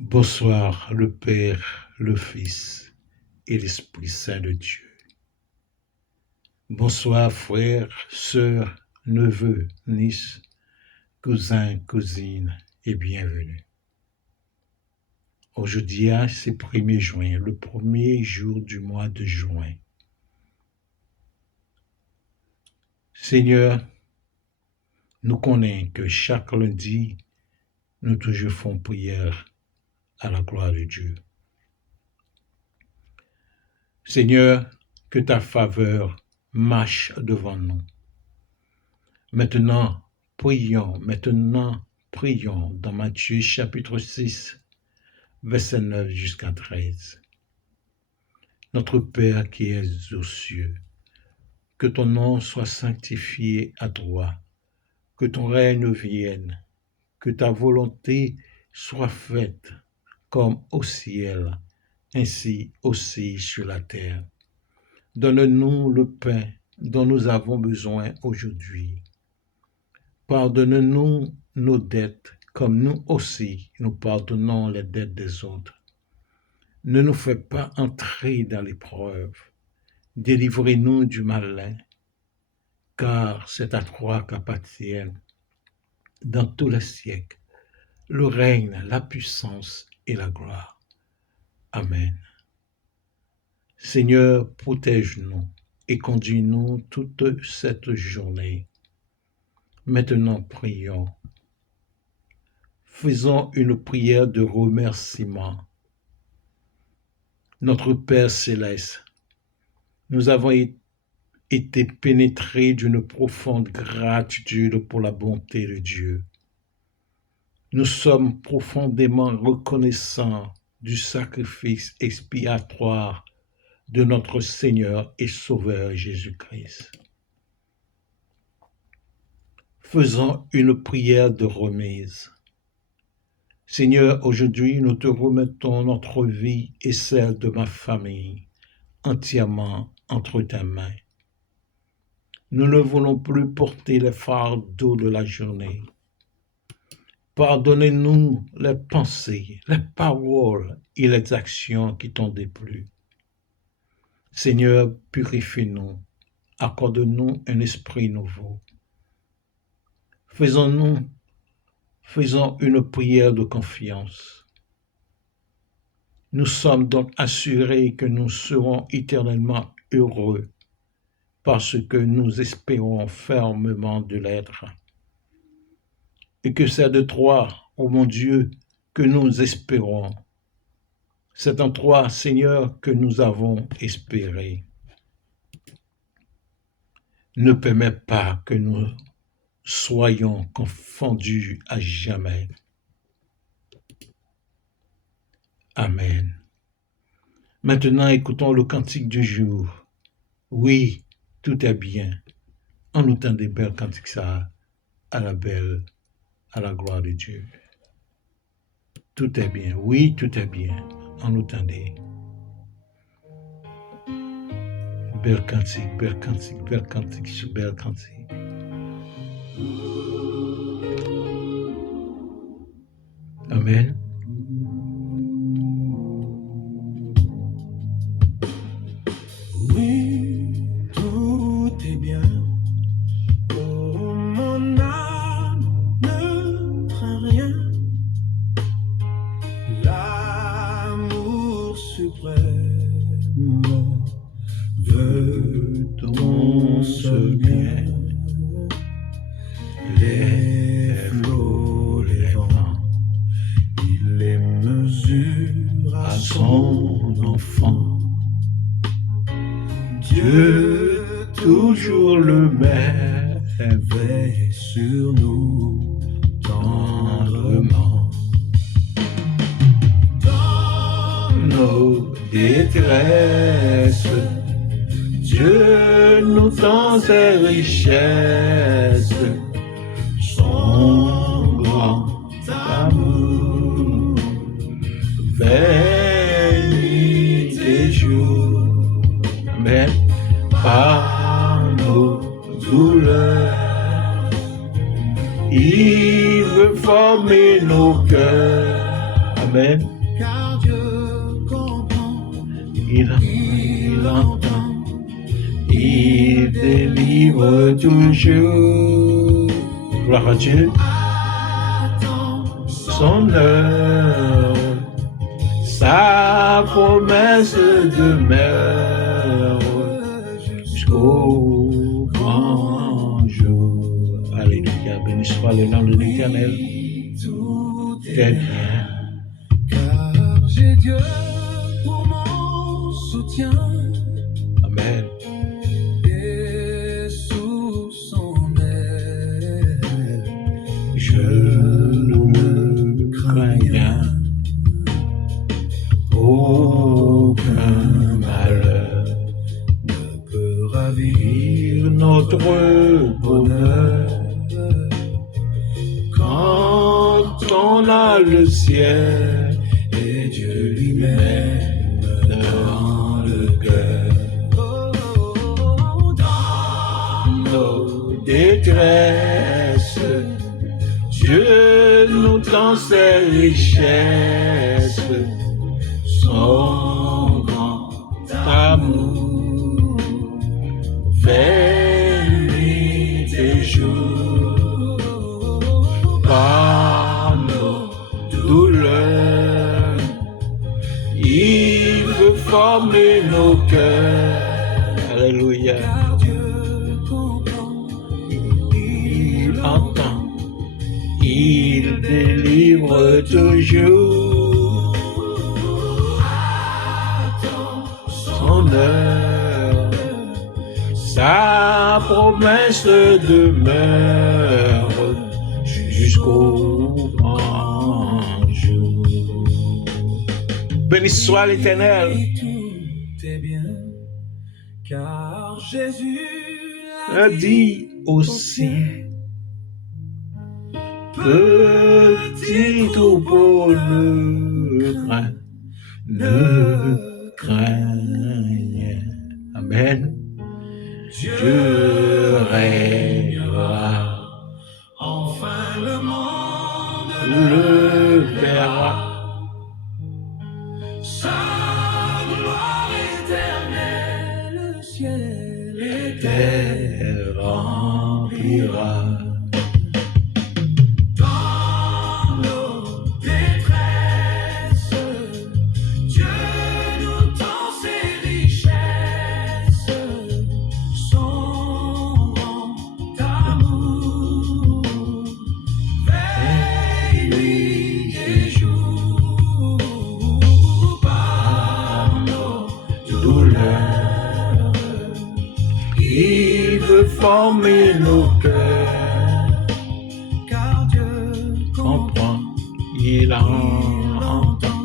Bonsoir le Père, le Fils et l'Esprit Saint de Dieu. Bonsoir frères, sœurs, neveux, nièces, cousins, cousines et bienvenue. Aujourd'hui, c'est 1er juin, le premier jour du mois de juin. Seigneur, nous connaissons que chaque lundi, nous toujours faisons prière à la gloire de Dieu. Seigneur, que ta faveur marche devant nous. Maintenant, prions dans Matthieu chapitre 6, verset 9 jusqu'à 13. Notre Père qui es aux cieux, que ton nom soit sanctifié à toi, que ton règne vienne, que ta volonté soit faite comme au ciel, ainsi aussi sur la terre. Donne-nous le pain dont nous avons besoin aujourd'hui. Pardonne-nous nos dettes, comme nous aussi nous pardonnons les dettes des autres. Ne nous fais pas entrer dans l'épreuve. Délivrez-nous du malin, car c'est à toi qu'appartiennent, dans tous les siècles, le règne, la puissance et la gloire. Amen. Seigneur, protège-nous et conduis-nous toute cette journée. Maintenant, prions. Faisons une prière de remerciement. Notre Père céleste, nous avons été pénétrés d'une profonde gratitude pour la bonté de Dieu. Nous sommes profondément reconnaissants du sacrifice expiatoire de notre Seigneur et Sauveur Jésus-Christ. Faisons une prière de remise. Seigneur, aujourd'hui, nous te remettons notre vie et celle de ma famille entièrement entre tes mains. Nous ne voulons plus porter les fardeaux de la journée. Pardonnez-nous les pensées, les paroles et les actions qui t'ont déplu. Seigneur, purifie-nous, accorde-nous un esprit nouveau. Faisons une prière de confiance. Nous sommes donc assurés que nous serons éternellement heureux parce que nous espérons fermement de l'être. Et que c'est de toi, ô mon Dieu, que nous espérons. C'est en toi, Seigneur, que nous avons espéré. Ne permets pas que nous soyons confondus à jamais. Amen. Maintenant, écoutons le cantique du jour. Oui, tout est bien. On entend des belles cantiques ça, à la gloire de Dieu. Tout est bien. Oui, tout est bien. On entendait. Belle cantique, belle cantique, belle cantique, belle cantique. Amen. Oui, tout est bien. Oh, mon âme ne craint rien. L'amour suprême veut ton seul bien. Les flots, les vents, il les mesure à son enfant. Dieu, toujours le même, veille sur nous tendrement. Dans nos détresses, Dieu nous tend ses richesses, son grand amour, veille nuit et jour. Amen. Par nos douleurs, il veut former nos cœurs. Amen. car Dieu comprend, Il entend, il délivre toujours. Gloire à Dieu. attend Son heure, sa promesse demeure jusqu'au grand jour. Alléluia, béni soit le nom de l'Éternel. tout Très bien. car j'ai Dieu pour mon soutien Amen. et sous son aile Je ne crains rien, aucun malheur ne peut ravir vivre notre bonheur. Quand on a le ciel et Dieu lui-même dans le cœur, dans nos détresses, Dieu nous tend ses richesses, son grand amour, fait nuit et jour, par nos douleurs, il veut former nos cœurs. Alléluia. car Dieu comprend, Il entend, il délivre toujours. Son heure, sa promesse demeure jusqu'au grand jour. Béni soit l'Éternel. et tout est bien, car Jésus A dit aussi, petit troupeau ne crains. Amen. Dieu règnera, enfin le monde le verra. sa gloire éternelle, le ciel et terre Terre remplira. dans nos détresses. Dieu nous tend ses richesses, son grand amour, veille nuit et jour, par nos Douleur, il veut former nos cœurs. car Dieu Comprend, il entend,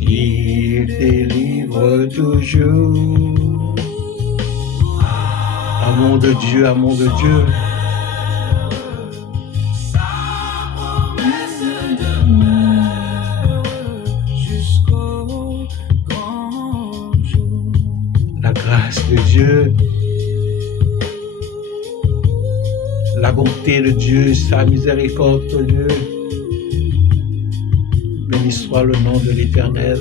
il délivre toujours. Amour de Dieu, amour de Dieu. sa promesse demeure jusqu'au grand jour. La grâce de Dieu, la bonté de Dieu, sa miséricorde de Dieu. Béni soit le nom de l'Éternel.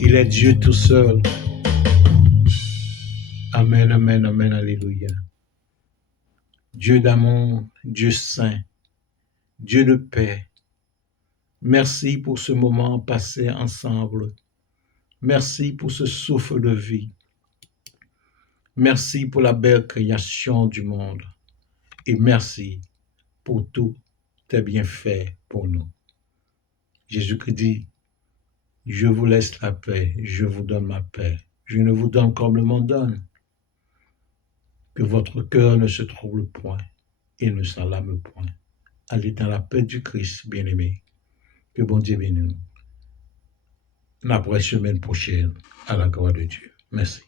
Il est Dieu tout seul. Amen, amen, amen, alléluia. Dieu d'amour, Dieu saint, Dieu de paix. Merci pour ce moment passé ensemble. Merci pour ce souffle de vie. Merci pour la belle création du monde. Et merci pour tous tes bienfaits pour nous. Jésus-Christ dit, je vous laisse la paix, je vous donne ma paix. Je ne vous donne comme le monde donne. Que votre cœur ne se trouble point et ne s'alarme point. Allez dans la paix du Christ, bien-aimé. Que bon Dieu bénisse nous. La semaine prochaine, à la gloire de Dieu. Merci.